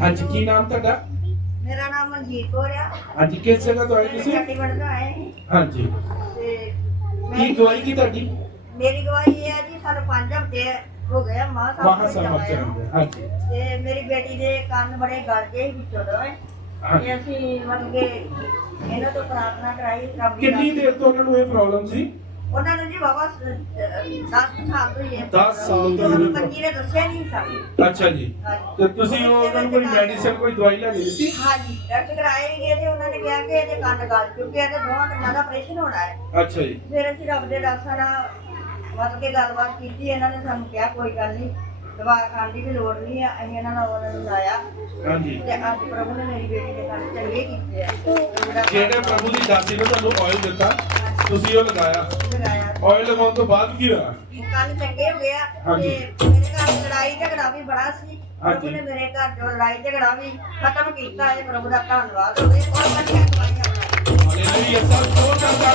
ਹਾਂਜੀ ਕੀ ਨਾਮ ਤੁਹਾਡਾ? ਮੇਰਾ ਨਾਮ ਮਨਜੀਤ ਕੌਰ ਆ। ਹਾਂਜੀ ਕਿਸ ਜਗ੍ਹਾ ਤੋਂ ਆਏ ਤੁਸੀਂ? ਚੰਡੀਗੜ੍ਹ ਤੋਂ ਆਏ ਸੀ। ਹਾਂਜੀ। ਤੇ ਕੀ ਗਵਾਹੀ ਕੀ ਤੁਹਾਡੀ? ਮੇਰੀ ਗਵਾਹੀ ਇਹ ਹੈ ਜੀ ਸਾਨੂੰ 5 ਹਫ਼ਤੇ ਹੋ ਗਏ ਆ ਮਾਂ ਸਾਹਿਬ ਸਮਝ ਜਾਂਦੇ ਹਾਂਜੀ। ਤੇ ਮੇਰੀ ਬੇਟੀ ਦੇ ਕੰਨ ਬੜੇ ਗਲ ਗਏ ਵਿੱਚੋਂ ਦੋਵੇਂ। ਹਾਂਜੀ। ਤੇ ਅਸੀਂ ਮਤਲਬ ਕਿ ਇਹਨਾਂ ਤੋਂ ਪ੍ਰਾਰਥਨਾ ਕਰਾਈ ਰੱਬ ਦੀ ਕਿੰਨੀ ਦੇਰ ਤੋਂ ਉਹਨਾਂ ਨੂੰ ਇਹ ਪ੍ਰੋਬਲਮ ਸੀ? ਉਹਨਾਂ ਨੂੰ ਜੀ ਬਾਬਾ 10 ਸਾਲ ਤੋਂ ਹੀ ਹੈ। ਦਸ ਸਾਲ ਤੋਂ ਹੀ। ਮੰਜੀ ਨੇ। ਦੱਸਿਆ ਨਹੀਂ ਸਾਨੂੰ। ਅੱਛਾ ਜੀ। ਤੇ ਤੁਸੀਂ ਉਹ ਉਹਨਾਂ ਨੂੰ ਕੋਈ ਮੈਡੀਸਿਨ ਕੋਈ ਦਵਾਈ ਲੈ ਕੇ ਦਿੱਤੀ ਹਾਂਜੀ। ਡਾਕਟਰ ਕਰਾਏ ਗਏ ਤੇ ਉਹਨਾਂ ਨੇ ਕਿਹਾ ਕਿ ਇਹਦੇ ਕੰਨ ਗਲ ਚੁੱਕੇ ਆ ਤੇ ਦੋਵਾਂ ਕੰਨਾਂ ਦਾ ਆਪਰੇਸ਼ਨ ਹੋਣਾ ਹੈ। ਅੱਛਾ ਜੀ। ਫਿਰ ਅਸੀਂ ਰੱਬ ਦੇ ਦਾਸਾਂ ਨਾਲ ਮਤਲਬ ਕਿ ਗੱਲਬਾਤ ਕੀਤੀ। ਇਹਨਾਂ ਨੇ ਸਾਨੂੰ ਕਿਹਾ ਕੋਈ ਗੱਲ ਨਹੀਂ। ਦਵਾ ਖਾਣ ਦੀ ਵੀ ਲੋੜ ਨਹੀਂ ਆ। ਅਸੀਂ ਇਹਨਾਂ ਨਾਲ ਉਹਨਾਂ ਨੂੰ ਲਾਇਆ। ਹਾਂਜੀ। ਤੇ ਅੱਜ ਪ੍ਰਭੂ ਨੇ ਮੇਰੀ ਬੇਟੀ ਦੇ ਕੰਨ ਚੰਗੇ ਕੀਤੇ ਆ। ਜਿਹੜੇ ਪ੍ਰਭੂ ਦੀ ਦਾਸੀ ਨੇ ਤੁਹਾਨੂੰ ਆਇਲ ਦਿੱਤਾ ਤੁਸੀਂ ਉਹ ਲਗਾਇਆ। ਲਗਾਇਆ ਆਇਲ ਲਗਾਉਣ ਤੋਂ ਬਾਅਦ ਕੀ ਹੋਇਆ? ਕੰਨ ਚੰਗੇ ਹੋ ਗਿਆ ਹਾਂਜੀ। ਤੇ ਮੇਰੇ ਘਰ ਲੜਾਈ ਝਗੜਾ ਵੀ ਬੜਾ ਸੀ। ਹਾਂਜੀ। ਨੇ ਮੇਰੇ ਘਰ ਜੋ ਲੜਾਈ ਝਗੜਾ ਵੀ ਖਤਮ ਕੀਤਾ ਹੈ ਪ੍ਰਭੂ ਦਾ ਧੰਨਵਾਦ। ਹੋਵੇ ਔਰ ਵਧੀਆ ਦਵਾਈਆਂ ਬਣਾਈਆਂ ਹਾਲੇਲੂਇਆ ਸਭ ਤੋਂ ਜ਼ਿਆਦਾ